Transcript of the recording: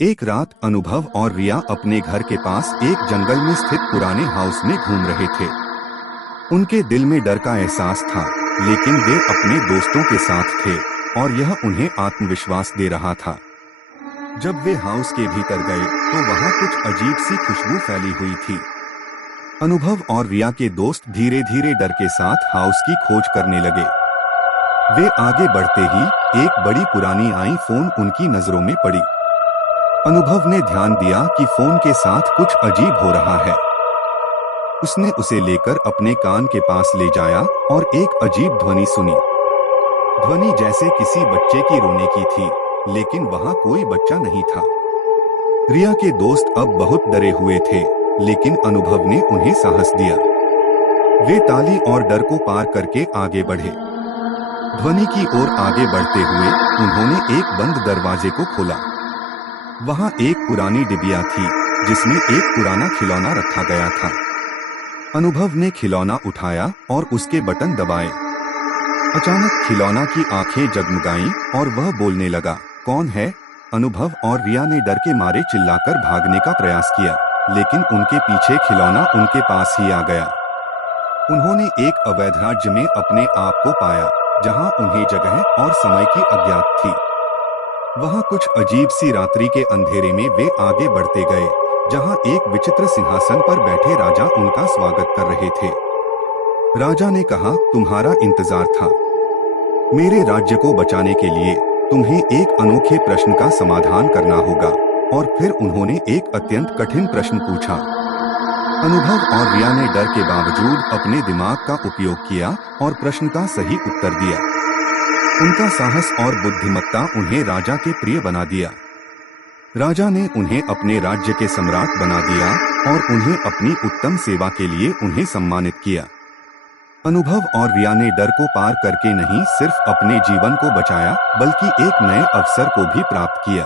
एक रात अनुभव और रिया अपने घर के पास एक जंगल में स्थित पुराने हाउस में घूम रहे थे। उनके दिल में डर का एहसास था, लेकिन वे अपने दोस्तों के साथ थे और यह उन्हें आत्मविश्वास दे रहा था। जब वे हाउस के भीतर गए तो वहां कुछ अजीब सी खुशबू फैली हुई थी। अनुभव और रिया के दोस्त धीरे धीरे डर के साथ हाउस की खोज करने लगे। वे आगे बढ़ते ही एक बड़ी पुरानी आई फोन उनकी नजरों में पड़ी। अनुभव ने ध्यान दिया कि फोन के साथ कुछ अजीब हो रहा है। उसने उसे लेकर अपने कान के पास ले जाया और एक अजीब ध्वनि सुनी। ध्वनि जैसे किसी बच्चे की रोने की थी, लेकिन वहां कोई बच्चा नहीं था। रिया के दोस्त अब बहुत डरे हुए थे, लेकिन अनुभव ने उन्हें साहस दिया। वे ताली और डर को पार करके आगे बढ़े। ध्वनि की ओर आगे बढ़ते हुए उन्होंने एक बंद दरवाजे को खोला। वहां एक पुरानी डिबिया थी, जिसमें एक पुराना खिलौना रखा गया था। अनुभव ने खिलौना उठाया और उसके बटन दबाए। अचानक खिलौना की आंखें जगमगाईं और वह बोलने लगा, कौन है? अनुभव और रिया ने डर के मारे चिल्लाकर भागने का प्रयास किया, लेकिन उनके पीछे खिलौना उनके पास ही आ गया। उन्होंने एक अवैध राज्य में अपने आप को पाया, जहां उन्हें जगह और समय की अज्ञात थी। वहां कुछ अजीब सी रात्रि के अंधेरे में वे आगे बढ़ते गए, जहां एक विचित्र सिंहासन पर बैठे राजा उनका स्वागत कर रहे थे। राजा ने कहा, तुम्हारा इंतजार था। मेरे राज्य को बचाने के लिए तुम्हें एक अनोखे प्रश्न का समाधान करना होगा। और फिर उन्होंने एक अत्यंत कठिन प्रश्न पूछा। अनुभव और रिया ने डर के बावजूद अपने दिमाग का उपयोग किया और प्रश्न का सही उत्तर दिया। उनका साहस और बुद्धिमत्ता उन्हें राजा के प्रिय बना दिया। राजा ने उन्हें अपने राज्य के सम्राट बना दिया और उन्हें अपनी उत्तम सेवा के लिए उन्हें सम्मानित किया। अनुभव और रिया ने डर को पार करके नहीं सिर्फ अपने जीवन को बचाया, बल्कि एक नए अवसर को भी प्राप्त किया।